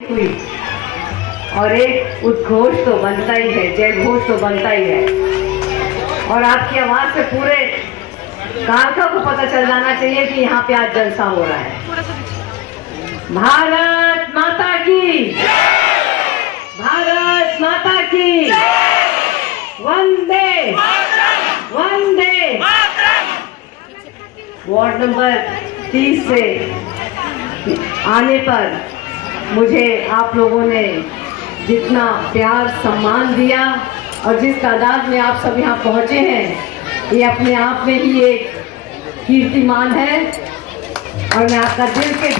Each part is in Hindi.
हुई और एक उद्घोष तो बनता ही है, जय घोष तो बनता ही है। और आपकी आवाज से पूरे कारखा को पता चल जाना चाहिए कि यहाँ पे आज जलसा हो रहा है। भारत माता की, भारत माता की, वंदे वंदे। वार्ड नंबर 30 से आने पर मुझे आप लोगों ने जितना प्यार सम्मान दिया और जिस तादाद में आप सब यहाँ पहुँचे हैं, ये अपने आप में ही एक कीर्तिमान है। और मैं आपका दिल के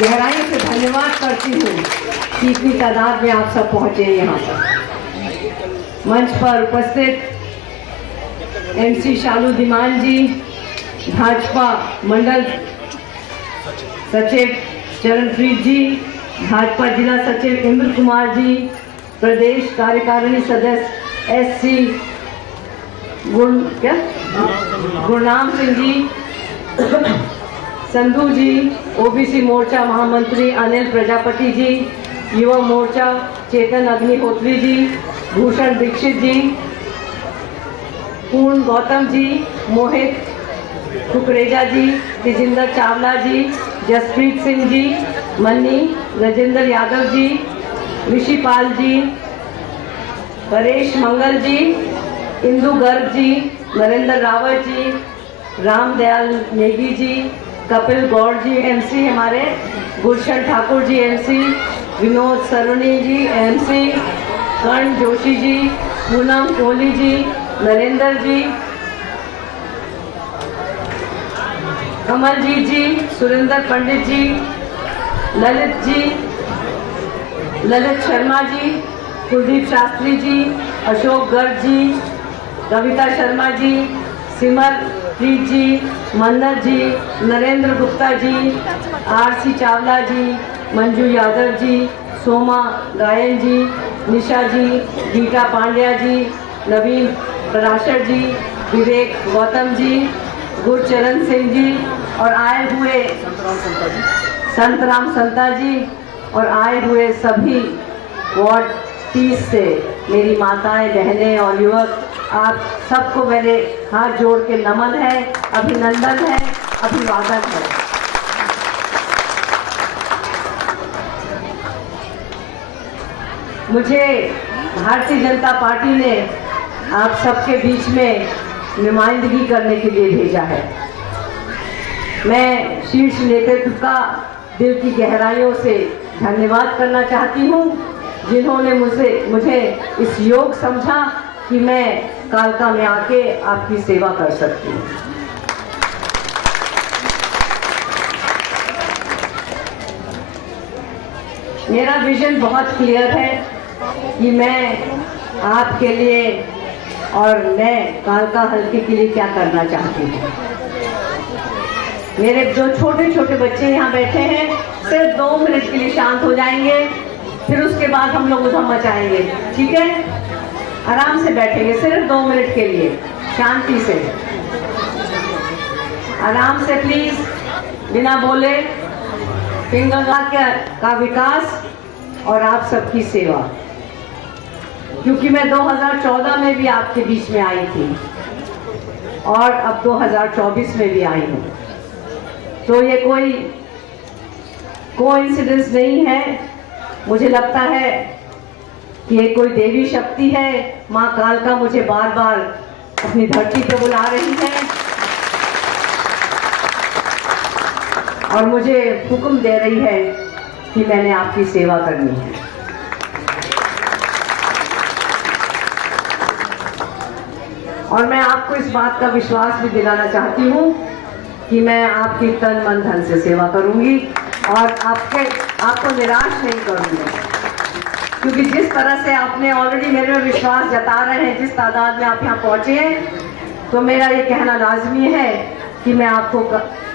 गहराई से धन्यवाद करती हूँ कि इतनी तादाद में आप सब पहुँचे हैं यहाँ पर। मंच पर उपस्थित MC शालू धीमान जी, भाजपा मंडल सचिव चरणप्रीत जी, भाजपा जिला सचिव इंद्र कुमार जी, प्रदेश कार्यकारिणी सदस्य SC गुरनाम सिंह जी, संधू जी, OBC मोर्चा महामंत्री अनिल प्रजापति जी, युवा मोर्चा चेतन अग्निहोत्री जी, भूषण दीक्षित जी, पूर्ण गौतम जी, मोहित कुकरेजा जी, तेजिंदर चावला जी, जसप्रीत सिंह जी, मन्नी राजेंद्र यादव जी, ऋषिपाल जी, परेश मंगल जी, इंदु गर्ग जी, नरेंद्र रावत जी, रामदयाल नेगी जी, कपिल गौड़ जी MC हमारे, गुलशन ठाकुर जी MC, विनोद सरुणी जी MC, कर्ण जोशी जी, पूनम कोहली जी, नरेंद्र जी, कमलजीत जी, सुरेंद्र पंडित जी, ललित जी, ललित शर्मा जी, कुलदीप शास्त्री जी, अशोक गर्ग जी, कविता शर्मा जी, सिमरप्रीत जी, मन्नत जी, नरेंद्र गुप्ता जी, RC चावला जी, मंजू यादव जी, सोमा गायल जी, निशा जी, गीता पांड्या जी, नवीन पराशर जी, विवेक गौतम जी, गुरचरण सिंह जी और आए हुए संतराम संता जी और आए हुए सभी वार्ड 30 से मेरी माताएं, बहनें और युवक, आप सबको मेरे हाथ जोड़ के नमन है, अभिनंदन है, अभिवादन है। मुझे भारतीय जनता पार्टी ने आप सबके बीच में नुमाइंदगी करने के लिए भेजा है। मैं शीर्ष नेतृत्व का दिल की गहराइयों से धन्यवाद करना चाहती हूँ, जिन्होंने मुझे इस योग समझा कि मैं कालका में आके आपकी सेवा कर सकती हूँ। मेरा विजन बहुत क्लियर है कि मैं आपके लिए और मैं कालका हल्के के लिए क्या करना चाहती हूँ। मेरे जो छोटे छोटे बच्चे यहाँ बैठे हैं, सिर्फ 2 मिनट के लिए शांत हो जाएंगे, फिर उसके बाद हम लोग उधम मचाएंगे, ठीक है? आराम से बैठेंगे, सिर्फ 2 मिनट के लिए, शांति से, आराम से प्लीज, बिना बोले। पिंगला का विकास और आप सबकी सेवा, क्योंकि मैं 2014 में भी आपके बीच में आई थी और अब 2024 में भी आई हूँ, तो ये कोई कोइंसिडेंस नहीं है। मुझे लगता है कि ये कोई देवी शक्ति है। माँ कालका मुझे बार बार अपनी धरती पे बुला रही है और मुझे हुक्म दे रही है कि मैंने आपकी सेवा करनी है। और मैं आपको इस बात का विश्वास भी दिलाना चाहती हूँ कि मैं आपकी तन मन धन से सेवा करूँगी और आपको निराश नहीं करूँगी, क्योंकि जिस तरह से आपने ऑलरेडी मेरे में विश्वास जता रहे हैं, जिस तादाद में आप यहाँ पहुँचे हैं, तो मेरा ये कहना लाजमी है कि मैं आपको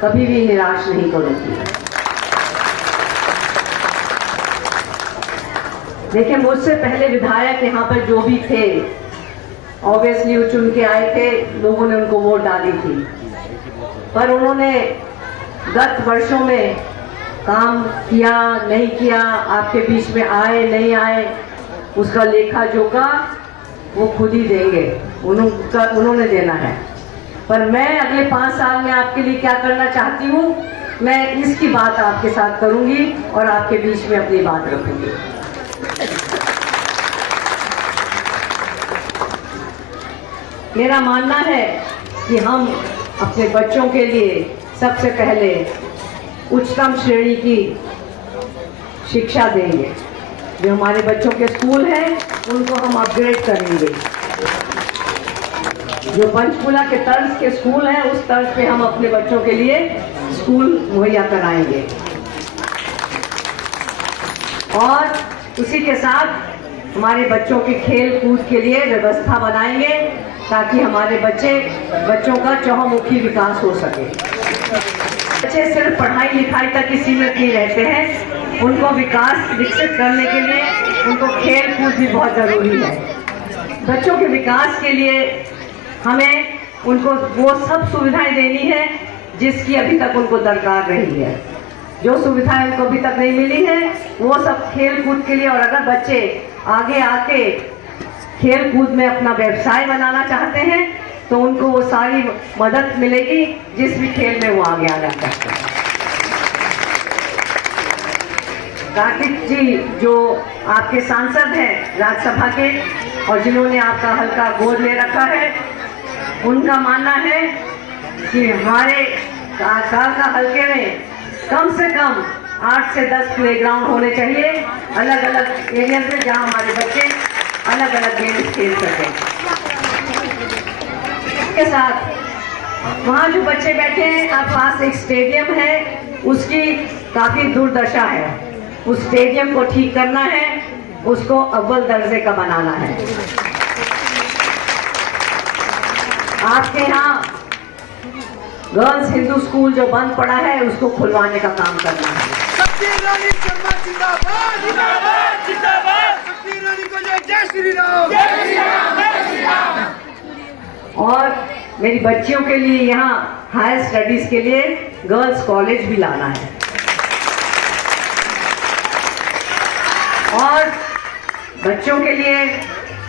कभी भी निराश नहीं करूँगी। देखिए, मुझसे पहले विधायक यहाँ पर जो भी थे, ऑब्वियसली वो चुन के आए थे, लोगों ने उनको वोट डाली थी, पर उन्होंने गत वर्षों में काम किया नहीं किया, आपके बीच में आए नहीं आए, उसका लेखा जोखा वो खुद ही देंगे, उन्होंने देना है। पर मैं अगले 5 साल में आपके लिए क्या करना चाहती हूँ, मैं इसकी बात आपके साथ करूँगी और आपके बीच में अपनी बात रखूँगी। मेरा मानना है कि हम अपने बच्चों के लिए सबसे पहले उच्चतम श्रेणी की शिक्षा देंगे। जो हमारे बच्चों के स्कूल हैं उनको हम अपग्रेड करेंगे। जो पंचकुला के तर्ज के स्कूल हैं उस तर्ज पे हम अपने बच्चों के लिए स्कूल मुहैया कराएंगे और उसी के साथ हमारे बच्चों के खेल कूद के लिए व्यवस्था बनाएंगे ताकि हमारे बच्चों का चहुमुखी विकास हो सके। बच्चे सिर्फ पढ़ाई लिखाई तक ही सीमित नहीं रहते हैं, उनको विकसित करने के लिए उनको खेल कूद भी बहुत ज़रूरी है। बच्चों के विकास के लिए हमें उनको वो सब सुविधाएं देनी है जिसकी अभी तक उनको दरकार रही है। जो सुविधाएं उनको अभी तक नहीं मिली है वो सब खेल कूद के लिए, और अगर बच्चे आगे आके खेल कूद में अपना व्यवसाय बनाना चाहते हैं तो उनको वो सारी मदद मिलेगी जिस भी खेल में वो आगे आना चाहते हैं। कार्तिक जी जो आपके सांसद हैं राज्यसभा के और जिन्होंने आपका हल्का गोद ले रखा है, उनका मानना है कि हमारे काल का हल्के में कम से कम 8 से 10 प्लेग्राउंड होने चाहिए अलग अलग एरिया में, जहाँ हमारे बच्चे अलग अलग गेम्स खेल सकें। इसके साथ वहाँ जो बच्चे बैठे हैं आप पास एक स्टेडियम है, उसकी काफ़ी दुर्दशा है। उस स्टेडियम को ठीक करना है, उसको अव्वल दर्जे का बनाना है। आपके यहाँ गर्ल्स हिंदू स्कूल जो बंद पड़ा है उसको खुलवाने का काम करना है। और मेरी बच्चियों के लिए यहाँ हायर स्टडीज के लिए गर्ल्स कॉलेज भी लाना है और बच्चों के लिए,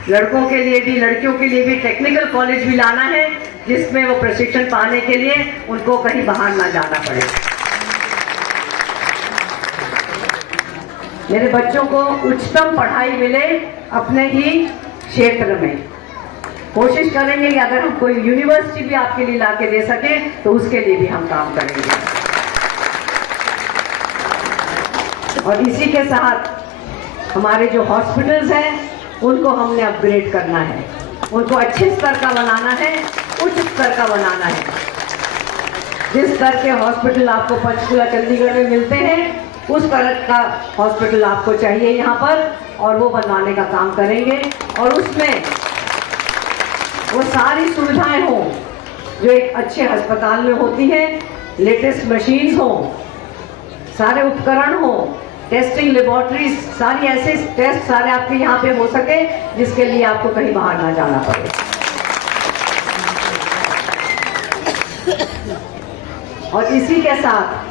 लड़कों के लिए भी, लड़कियों के लिए भी टेक्निकल कॉलेज भी लाना है जिसमें वो प्रशिक्षण पाने के लिए उनको कहीं बाहर ना जाना पड़े। मेरे बच्चों को उच्चतम पढ़ाई मिले अपने ही क्षेत्र में। कोशिश करेंगे कि अगर हम कोई यूनिवर्सिटी भी आपके लिए ला के दे सके तो उसके लिए भी हम काम करेंगे। और इसी के साथ हमारे जो हॉस्पिटल्स हैं उनको हमने अपग्रेड करना है, उनको अच्छे स्तर का बनाना है, उच्च स्तर का बनाना है। जिस स्तर के हॉस्पिटल आपको पंचकुला चंडीगढ़ में मिलते हैं उस तरह का हॉस्पिटल आपको चाहिए यहाँ पर, और वो बनवाने का काम करेंगे और उसमें वो सारी सुविधाएं हों जो एक अच्छे अस्पताल में होती है। लेटेस्ट मशीन्स हों, सारे उपकरण हों, टेस्टिंग लेबोरेटरीज, सारी ऐसे टेस्ट सारे आपके यहाँ पे हो सके जिसके लिए आपको कहीं बाहर ना जाना पड़े। और इसी के साथ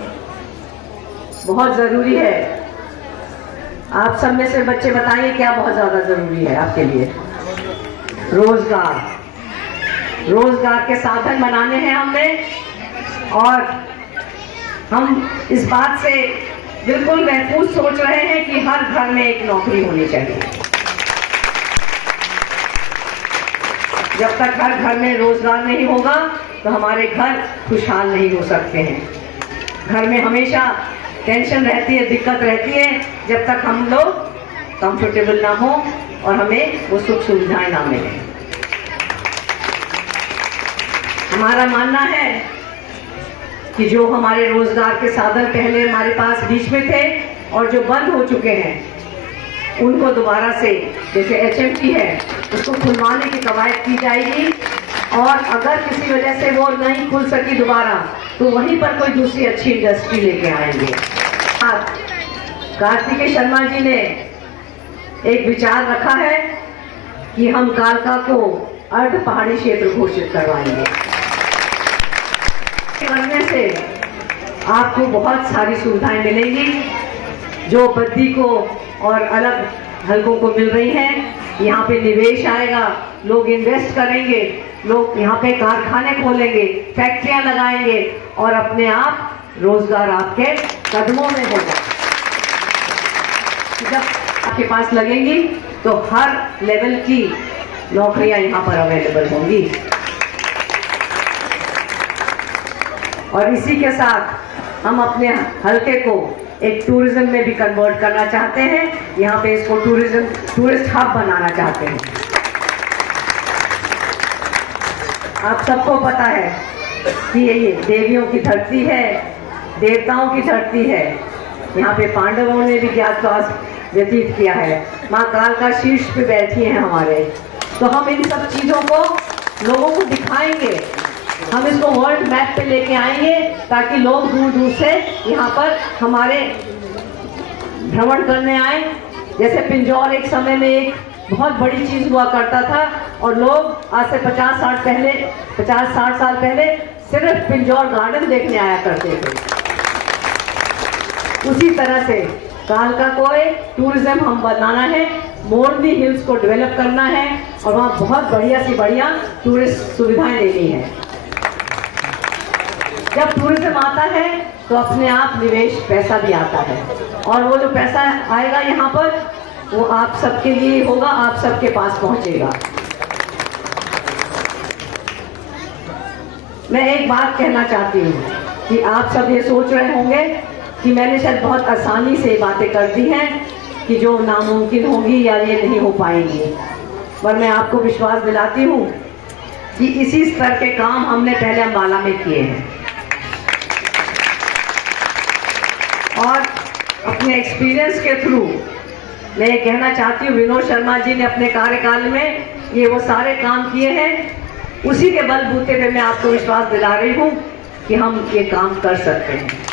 बहुत ज़रूरी है, आप सब में से बच्चे बताइए क्या बहुत ज़्यादा ज़रूरी है आपके लिए? रोजगार। रोजगार के साधन बनाने हैं हमने, और हम इस बात से बिल्कुल महफूज सोच रहे हैं कि हर घर में एक नौकरी होनी चाहिए। जब तक हर घर में रोजगार नहीं होगा तो हमारे घर खुशहाल नहीं हो सकते हैं। घर में हमेशा टेंशन रहती है, दिक्कत रहती है जब तक हम लोग कंफर्टेबल ना हो और हमें वो सुख सुविधाएं ना मिले। हमारा मानना है कि जो हमारे रोजगार के साधन पहले हमारे पास बीच में थे और जो बंद हो चुके हैं उनको दोबारा से, जैसे HMT है उसको खुलवाने की कवायद की जाएगी, और अगर किसी वजह से वो नहीं खुल सकी दोबारा तो वहीं पर कोई दूसरी अच्छी इंडस्ट्री लेके आएंगे। कार्तिकेय शर्मा जी ने एक विचार रखा है कि हम कालका को अर्ध पहाड़ी क्षेत्र घोषित करवाएंगे। करने से आपको बहुत सारी सुविधाएं मिलेंगी जो बद्दी को और अलग हलकों को मिल रही हैं। यहाँ पे निवेश आएगा, लोग इन्वेस्ट करेंगे, लोग यहाँ पे कारखाने खोलेंगे, फैक्ट्रियां लगाएंगे और अपने आप रोजगार आपके कदमों में होगा। जब आपके पास लगेंगी तो हर लेवल की नौकरियां यहाँ पर अवेलेबल होंगी। और इसी के साथ हम अपने हलके को एक टूरिज्म में भी कन्वर्ट करना चाहते हैं। यहाँ पे इसको टूरिस्ट हब बनाना चाहते हैं। आप सबको पता है कि ये देवियों की धरती है, देवताओं की धरती है। यहाँ पे पांडवों ने भी ज्ञातवास व्यतीत किया है। माँ काल का शीर्ष पे बैठी है हमारे। तो हम इन सब चीजों को लोगों को दिखाएंगे, हम इसको वर्ल्ड मैप पे लेके आएंगे ताकि लोग दूर दूर से यहाँ पर हमारे भ्रमण करने आए। जैसे पिंजौर एक समय में एक बहुत बड़ी चीज हुआ करता था और लोग आज से 50-60 साल पहले सिर्फ पिंजौर गार्डन देखने आया करते थे। उसी तरह से कालका को एक टूरिज्म हम बनाना है, मोरनी हिल्स को डेवलप करना है और वहाँ बहुत बढ़िया सी बढ़िया टूरिस्ट सुविधाएं देनी है। जब टूरिज्म आता है तो अपने आप निवेश पैसा भी आता है और वो जो पैसा आएगा यहाँ पर वो आप सबके लिए होगा, आप सबके पास पहुंचेगा। मैं एक बात कहना चाहती हूँ कि आप सब ये सोच रहे होंगे कि मैंने शायद बहुत आसानी से बातें कर दी हैं कि जो नामुमकिन होगी या ये नहीं हो पाएंगी, पर मैं आपको विश्वास दिलाती हूँ कि इसी स्तर के काम हमने पहले अम्बाला में किए हैं और अपने एक्सपीरियंस के थ्रू मैं ये कहना चाहती हूँ विनोद शर्मा जी ने अपने कार्यकाल में ये वो सारे काम किए हैं। उसी के बलबूते पे मैं आपको विश्वास दिला रही हूँ कि हम ये काम कर सकते हैं।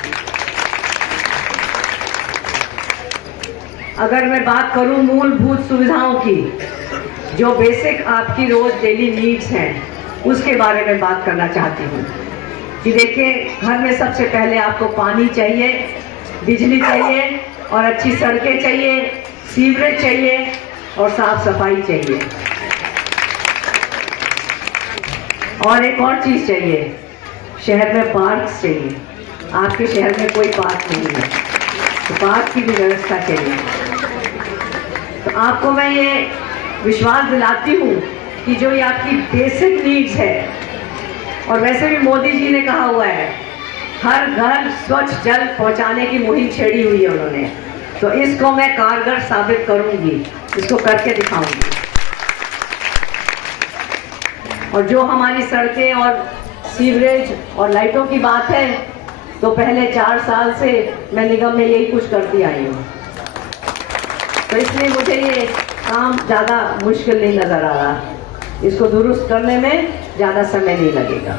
अगर मैं बात करूँ मूलभूत सुविधाओं की, जो बेसिक आपकी रोज डेली नीड्स हैं, उसके बारे में बात करना चाहती हूँ कि देखिए, घर में सबसे पहले आपको पानी चाहिए, बिजली चाहिए और अच्छी सड़कें चाहिए, सीवरेज चाहिए और साफ सफाई चाहिए। और एक और चीज चाहिए, शहर में पार्क चाहिए। आपके शहर में कोई पार्क नहीं है तो पार्क की भी व्यवस्था चाहिए। तो आपको मैं ये विश्वास दिलाती हूँ कि जो ये आपकी बेसिक नीड्स है, और वैसे भी मोदी जी ने कहा हुआ है हर घर स्वच्छ जल पहुंचाने की मुहिम छेड़ी हुई है उन्होंने, तो इसको मैं कारगर साबित करूंगी, इसको करके दिखाऊंगी। और जो हमारी सड़कें और सीवरेज और लाइटों की बात है, तो पहले 4 साल से मैं निगम में यही कुछ करती आई हूँ, तो इसलिए मुझे ये काम ज़्यादा मुश्किल नहीं नज़र आ रहा। इसको दुरुस्त करने में ज़्यादा समय नहीं लगेगा।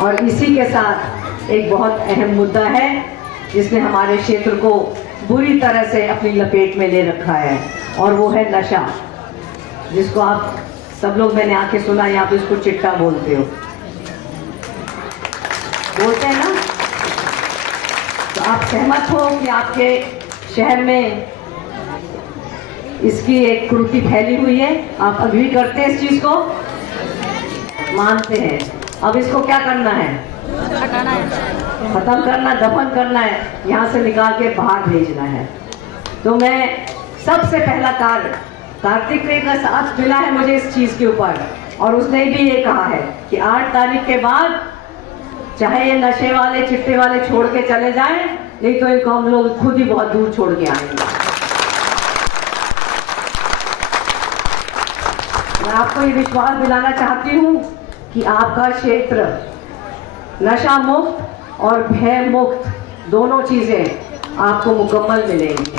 और इसी के साथ एक बहुत अहम मुद्दा है जिसने हमारे क्षेत्र को बुरी तरह से अपनी लपेट में ले रखा है, और वो है नशा, जिसको आप सब लोग, मैंने आके सुना यहाँ पे इसको चिट्टा बोलते हो, बोलते हैं ना। तो आप सहमत हो कि आपके शहर में इसकी एक कुरीति फैली हुई है? आप अग्री करते हैं इस चीज को, मानते हैं? अब इसको क्या करना है? खत्म करना, दफन करना है, यहाँ से निकाल के बाहर भेजना है। तो मैं सबसे पहला कार्य, कार्तिक ने का साथ मिला है मुझे इस चीज के ऊपर, और उसने भी ये कहा है कि 8 तारीख के बाद चाहे ये नशे वाले चिट्टे वाले छोड़ के चले जाएं, नहीं तो इनको हम लोग खुद ही बहुत दूर छोड़ के आएंगे। मैं आपको ये विश्वास दिलाना चाहती हूँ कि आपका क्षेत्र नशा मुक्त और भय मुक्त दोनों चीजें आपको मुकम्मल मिलेंगी।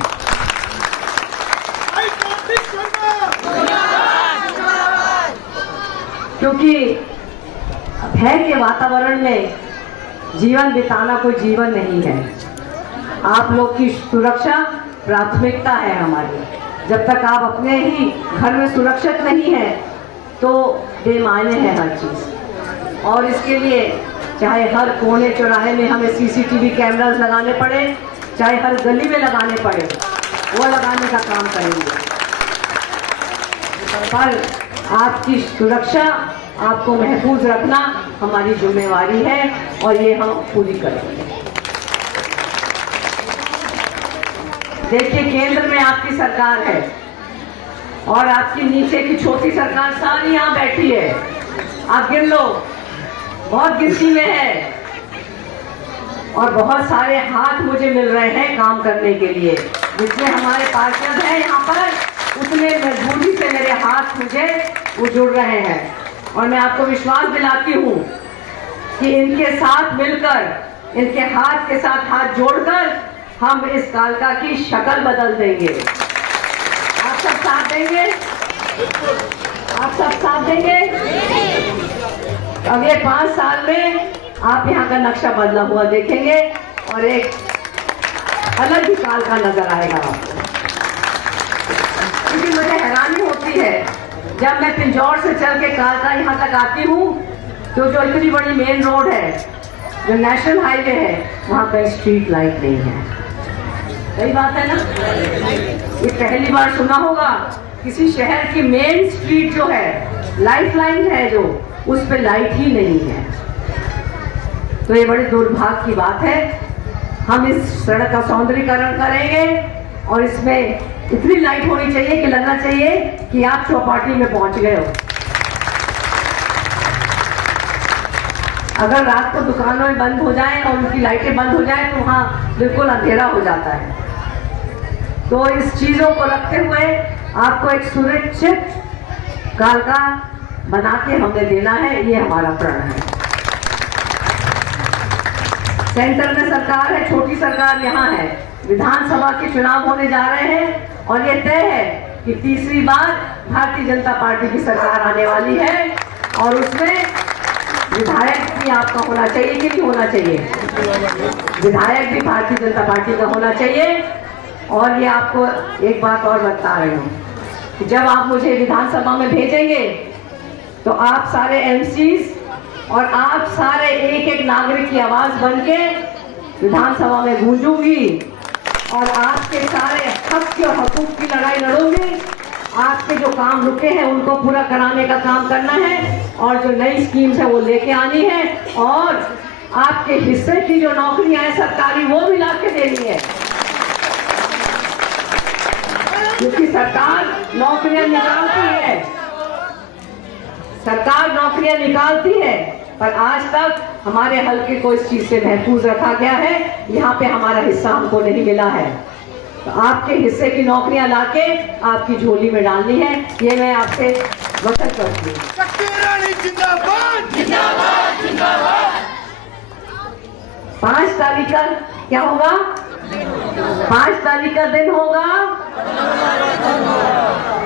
क्योंकि भय के वातावरण में जीवन बिताना कोई जीवन नहीं है। आप लोग की सुरक्षा प्राथमिकता है हमारी। जब तक आप अपने ही घर में सुरक्षित नहीं हैं तो बेमायने है हर चीज़। और इसके लिए चाहे हर कोने चौराहे में हमें सीसीटीवी कैमरास लगाने पड़े, चाहे हर गली में लगाने पड़े, वो लगाने का काम करेंगे। पर आपकी सुरक्षा, आपको महफूज रखना हमारी जिम्मेवारी है और ये हम पूरी करेंगे। देखिए, केंद्र में आपकी सरकार है और आपकी नीचे की छोटी सरकार सारी यहाँ बैठी है। आप गिन लो, बहुत गिनती में है और बहुत सारे हाथ मुझे मिल रहे हैं काम करने के लिए। जितने हमारे पार्षद हैं यहाँ पर, उतने मजबूती से मेरे हाथ मुझे वो जुड़ रहे हैं और मैं आपको विश्वास दिलाती हूँ कि इनके साथ मिलकर, इनके हाथ के साथ हाथ जोड़कर हम इस कालका की शक्ल बदल देंगे। आप सब साथ देंगे? आप सब साथ देंगे? अगले 5 साल में आप यहाँ का नक्शा बदला हुआ देखेंगे और एक अलग ही कालका नजर आएगा आपको। क्योंकि मुझे हैरानी होती है जब मैं पिंजौर से चल के कालका यहाँ तक आती हूँ, तो जो इतनी बड़ी मेन रोड है, जो नेशनल हाईवे है, वहाँ पर स्ट्रीट लाइट नहीं है। सही बात है ना? ये पहली बार सुना होगा किसी शहर की मेन स्ट्रीट जो है, लाइफ लाइन है जो, उस पे लाइट ही नहीं है। तो ये बड़े दुर्भाग्य की बात है। हम इस सड़क का सौंदर्यीकरण करेंगे और इसमें इतनी लाइट होनी चाहिए कि लगना चाहिए कि आप चौपाटी में पहुंच गए हो। अगर रात को दुकानों में बंद हो जाए और उनकी लाइटें बंद हो जाए तो वहाँ बिल्कुल अंधेरा हो जाता है। तो इस चीजों को रखते हुए आपको एक सुरक्षित कालका बना के हमें देना है, ये हमारा प्रण है। सेंटर में सरकार है, छोटी सरकार यहाँ है। विधानसभा के चुनाव होने जा रहे हैं और ये तय है कि तीसरी बार भारतीय जनता पार्टी की सरकार आने वाली है और उसमें विधायक भी आपका होना चाहिए कि नहीं होना चाहिए? विधायक भी भारतीय जनता पार्टी का होना चाहिए। और ये आपको एक बात और बता रही हूँ कि जब आप मुझे विधानसभा में भेजेंगे तो आप सारे एमसीज और आप सारे एक एक नागरिक की आवाज बन के विधानसभा में गूंजूंगी और आपके सारे हक और हकूक की लड़ाई लड़ूंगी। आपके जो काम रुके हैं उनको पूरा कराने का काम करना है और जो नई स्कीम्स है वो लेके आनी है और आपके हिस्से की जो नौकरियां हैं सरकारी, वो भी ला के देनी है। क्योंकि सरकार नौकरियां निकालती है, सरकार नौकरियां निकालती है, पर आज तक हमारे हल्के को इस चीज से महफूज रखा गया है। यहाँ पे हमारा हिस्सा हमको नहीं मिला है, तो आपके हिस्से की नौकरियां लाके आपकी झोली में डालनी है, ये मैं आपसे वचन करती हूँ। 5 तारीख का क्या होगा? 5 तारीख का दिन होगा।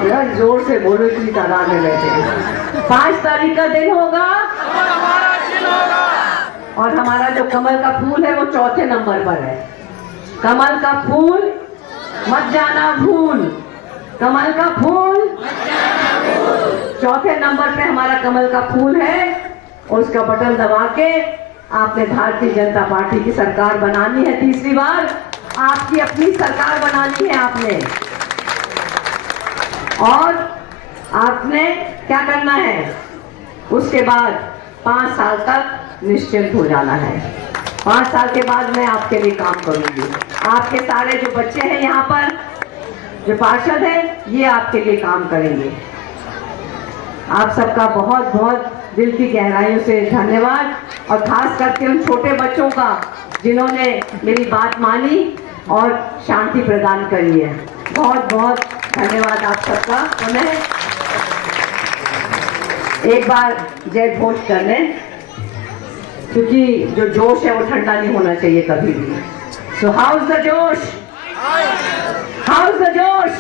यार जोर से बोलो, इतनी तादाद में बैठे हैं। 5 तारीख का दिन होगा और हमारा जो कमल का फूल है वो 4थे नंबर पर है। कमल का फूल मत जाना भूल, कमल का फूल 4थे नंबर पे हमारा कमल का फूल है और उसका बटन दबा के आपने भारतीय जनता पार्टी की सरकार बनानी है। तीसरी बार आपकी अपनी सरकार बनानी है आपने, और आपने क्या करना है? उसके बाद 5 साल तक निश्चिंत हो जाना है। 5 साल के बाद मैं आपके लिए काम करूंगी। आपके सारे जो बच्चे हैं यहाँ पर, जो पार्षद हैं, ये आपके लिए काम करेंगे। आप सबका बहुत बहुत दिल की गहराइयों से धन्यवाद और खास करके उन छोटे बच्चों का जिन्होंने मेरी बात मानी और शांति प्रदान करी है। बहुत बहुत धन्यवाद आप सबका। उन्हें एक बार जय घोष कर लें, क्योंकि जो जोश है वो ठंडा नहीं होना चाहिए कभी भी। सो हाउ इज द जोश? हाउ इज द जोश?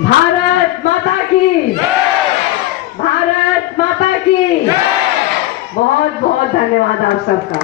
भारत माता की, भारत माता की। बहुत बहुत धन्यवाद आप सबका।